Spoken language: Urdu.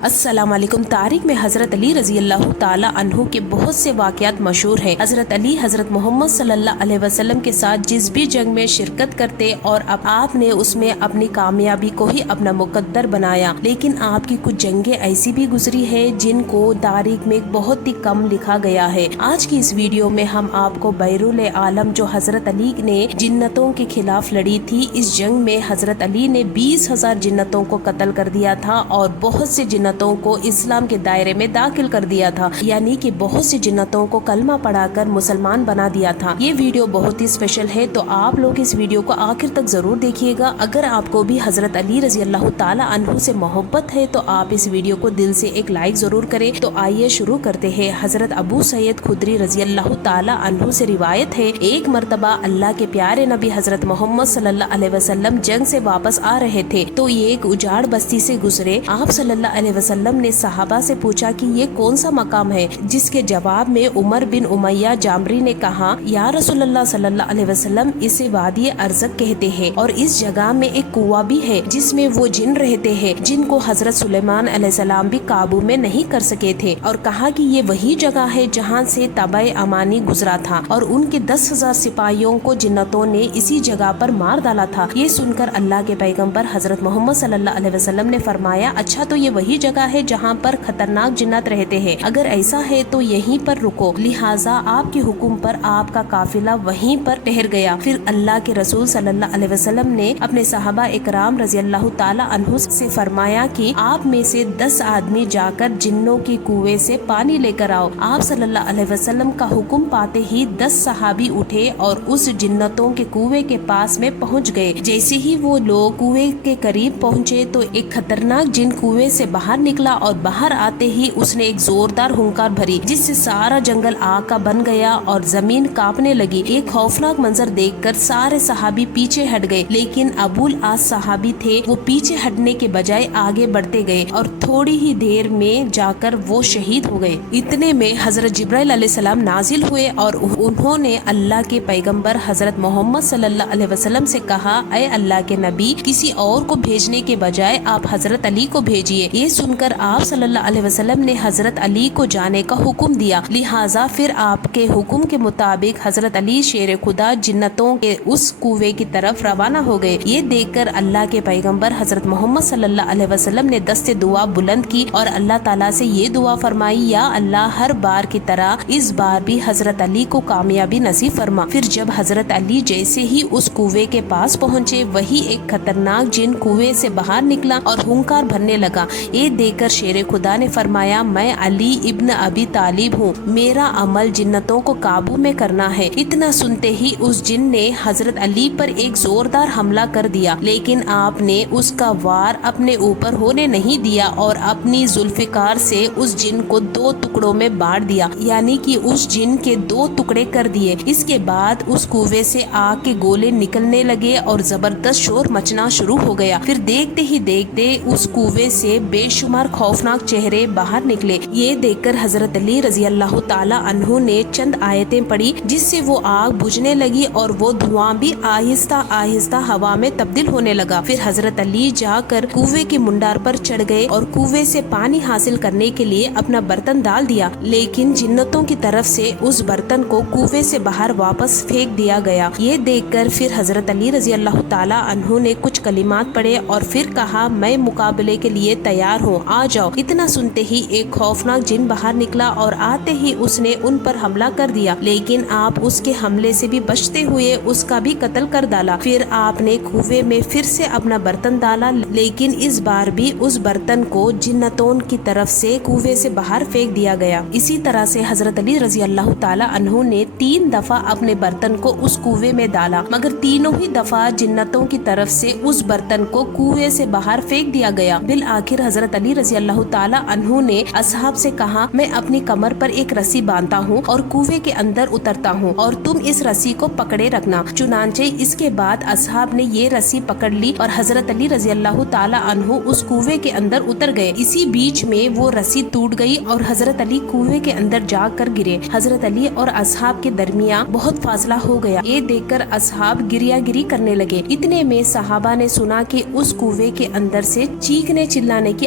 السلام علیکم۔ تاریخ میں حضرت علی رضی اللہ تعالی عنہ کے بہت سے واقعات مشہور ہیں۔ حضرت علی حضرت محمد صلی اللہ علیہ وسلم کے ساتھ جس بھی جنگ میں شرکت کرتے اور اب آپ نے اس میں اپنی کامیابی کو ہی اپنا مقدر بنایا، لیکن آپ کی کچھ جنگیں ایسی بھی گزری ہے جن کو تاریخ میں بہت ہی کم لکھا گیا ہے۔ آج کی اس ویڈیو میں ہم آپ کو بیرول عالم جو حضرت علی نے جنتوں کے خلاف لڑی تھی، اس جنگ میں حضرت علی نے 20,000 جنتوں کو قتل کر دیا تھا اور بہت سے جنتوں کو اسلام کے دائرے میں داخل کر دیا تھا، یعنی کہ بہت سی جنتوں کو کلمہ پڑھا کر مسلمان بنا دیا تھا۔ یہ ویڈیو بہت ہی اسپیشل ہے، تو آپ لوگ اس ویڈیو کو آخر تک ضرور دیکھیے گا۔ اگر آپ کو بھی حضرت علی رضی اللہ تعالی عنہ سے محبت ہے تو آپ اس ویڈیو کو دل سے ایک لائک ضرور کریں۔ تو آئیے شروع کرتے ہیں۔ حضرت ابو سعید خدری رضی اللہ تعالی عنہ سے روایت ہے، ایک مرتبہ اللہ کے پیارے نبی حضرت محمد صلی اللہ علیہ وسلم جنگ سے واپس آ رہے تھے تو یہ ایک اجاڑ بستی سے گزرے۔ آپ صلی اللہ علیہ وسلم نے صحابہ سے پوچھا کہ یہ کون سا مقام ہے، جس کے جواب میں عمر بن امیہ جامری نے کہا، یا رسول اللہ صلی اللہ علیہ وسلم، اسے وادی ارزق کہتے ہیں اور اس جگہ میں ایک کنواں بھی ہے جس میں وہ جن رہتے ہیں جن کو حضرت سلیمان علیہ السلام بھی قابو میں نہیں کر سکے تھے، اور کہا کہ یہ وہی جگہ ہے جہاں سے تبع امانی گزرا تھا اور ان کے 10,000 سپاہیوں کو جنتوں نے اسی جگہ پر مار ڈالا تھا۔ یہ سن کر اللہ کے پیغمبر حضرت محمد صلی اللہ علیہ وسلم نے فرمایا، اچھا تو یہ وہی جگہ ہے جہاں پر خطرناک جنات رہتے ہیں، اگر ایسا ہے تو یہیں پر رکو۔ لہٰذا آپ کے حکم پر آپ کا قافلہ وہیں پر ٹھہر گیا۔ پھر اللہ کے رسول صلی اللہ علیہ وسلم نے اپنے صحابہ اکرام رضی اللہ تعالی عنہ سے فرمایا کہ آپ میں سے 10 آدمی جا کر جنوں کے کنویں سے پانی لے کر آؤ۔ آپ صلی اللہ علیہ وسلم کا حکم پاتے ہی 10 صحابی اٹھے اور اس جنتوں کے کنویں کے پاس میں پہنچ گئے۔ جیسے ہی وہ لوگ کنویں کے قریب پہنچے تو ایک خطرناک جن کنویں سے باہر نکلا اور باہر آتے ہی اس نے ایک زوردار ہنکار بھری جس سے سارا جنگل آگ کا بن گیا اور زمین کانپنے لگی۔ ایک خوفناک منظر دیکھ کر سارے صحابی پیچھے ہٹ گئے، لیکن ابو العاص صحابی تھے، وہ پیچھے ہٹنے کے بجائے آگے بڑھتے گئے اور تھوڑی ہی دیر میں جا کر وہ شہید ہو گئے۔ اتنے میں حضرت جبرائیل علیہ السلام نازل ہوئے اور انہوں نے اللہ کے پیغمبر حضرت محمد صلی اللہ علیہ وسلم سے کہا، اے اللہ کے نبی، کسی اور کو بھیجنے کے بجائے آپ حضرت علی کو بھیجیے۔ یہ سن کر آپ صلی اللہ علیہ وسلم نے حضرت علی کو جانے کا حکم دیا، لہٰذا پھر آپ کے حکم کے مطابق حضرت علی شیر خدا جنتوں کے اس کنویں کی طرف روانہ ہو گئے۔ یہ دیکھ کر اللہ کے پیغمبر حضرت محمد صلی اللہ علیہ وسلم نے دست دعا بلند کی اور اللہ تعالیٰ سے یہ دعا فرمائی، یا اللہ، ہر بار کی طرح اس بار بھی حضرت علی کو کامیابی نصیب فرما۔ پھر جب حضرت علی جیسے ہی اس کنویں کے پاس پہنچے، وہی ایک خطرناک جن کنویں سے باہر نکلا اور ہنکار بھرنے لگا۔ یہ دیکھ کر شیر خدا نے فرمایا، میں علی ابن ابی طالب ہوں، میرا عمل جنتوں کو قابو میں کرنا ہے۔ اتنا سنتے ہی اس جن نے حضرت علی پر ایک زوردار حملہ کر دیا، لیکن آپ نے اس کا وار اپنے اوپر ہونے نہیں دیا اور اپنی ذوالفقار سے اس جن کو 2 ٹکڑوں میں بانٹ دیا، یعنی کہ اس جن کے 2 ٹکڑے کر دیے۔ اس کے بعد اس کنویں سے آگ کے گولے نکلنے لگے اور زبردست شور مچنا شروع ہو گیا۔ پھر دیکھتے ہی دیکھتے اس کنویں سے بے شمار خوفناک چہرے باہر نکلے۔ یہ دیکھ کر حضرت علی رضی اللہ تعالی عنہ نے چند آیتیں پڑھی جس سے وہ آگ بجھنے لگی اور وہ دھواں بھی آہستہ آہستہ ہوا میں تبدیل ہونے لگا۔ پھر حضرت علی جا کر کنویں کے منڈار پر چڑھ گئے اور کنویں سے پانی حاصل کرنے کے لیے اپنا برتن ڈال دیا، لیکن جنتوں کی طرف سے اس برتن کو کنویں سے باہر واپس پھینک دیا گیا۔ یہ دیکھ کر پھر حضرت علی رضی اللہ تعالی عنہ نے کچھ کلمات پڑھے اور پھر کہا، میں مقابلے کے لیے تیار ہوں، آ جاؤ۔ اتنا سنتے ہی ایک خوفناک جن باہر نکلا اور آتے ہی اس نے ان پر حملہ کر دیا، لیکن آپ اس کے حملے سے بھی بچتے ہوئے اس کا بھی قتل کر ڈالا۔ پھر آپ نے کنویں میں پھر سے اپنا برتن ڈالا، لیکن اس بار بھی اس برتن کو جنتوں کی طرف سے کنویں سے باہر پھینک دیا گیا۔ اسی طرح سے حضرت علی رضی اللہ تعالی عنہ نے 3 دفعہ اپنے برتن کو اس کنویں میں ڈالا، مگر تینوں ہی دفعہ جنتوں کی طرف سے اس برتن کو کنویں سے باہر پھینک دیا گیا۔ بالآخر حضرت علی رضی اللہ تعالی عنہ نے اصحاب سے کہا، میں اپنی کمر پر ایک رسی باندھتا ہوں اور کنویں کے اندر اترتا ہوں اور تم اس رسی کو پکڑے رکھنا۔ چنانچہ اس کے بعد اصحاب نے یہ رسی پکڑ لی اور حضرت علی رضی اللہ تعالی عنہ اس کنویں کے اندر اتر گئے۔ اسی بیچ میں وہ رسی ٹوٹ گئی اور حضرت علی کنویں کے اندر جا کر گرے۔ حضرت علی اور اصحاب کے درمیان بہت فاصلہ ہو گیا۔ یہ دیکھ کر اصحاب گریا گری کرنے لگے۔ اتنے میں صحابہ نے سنا کہ اس کنویں کے اندر سے چیخنے چلانے کی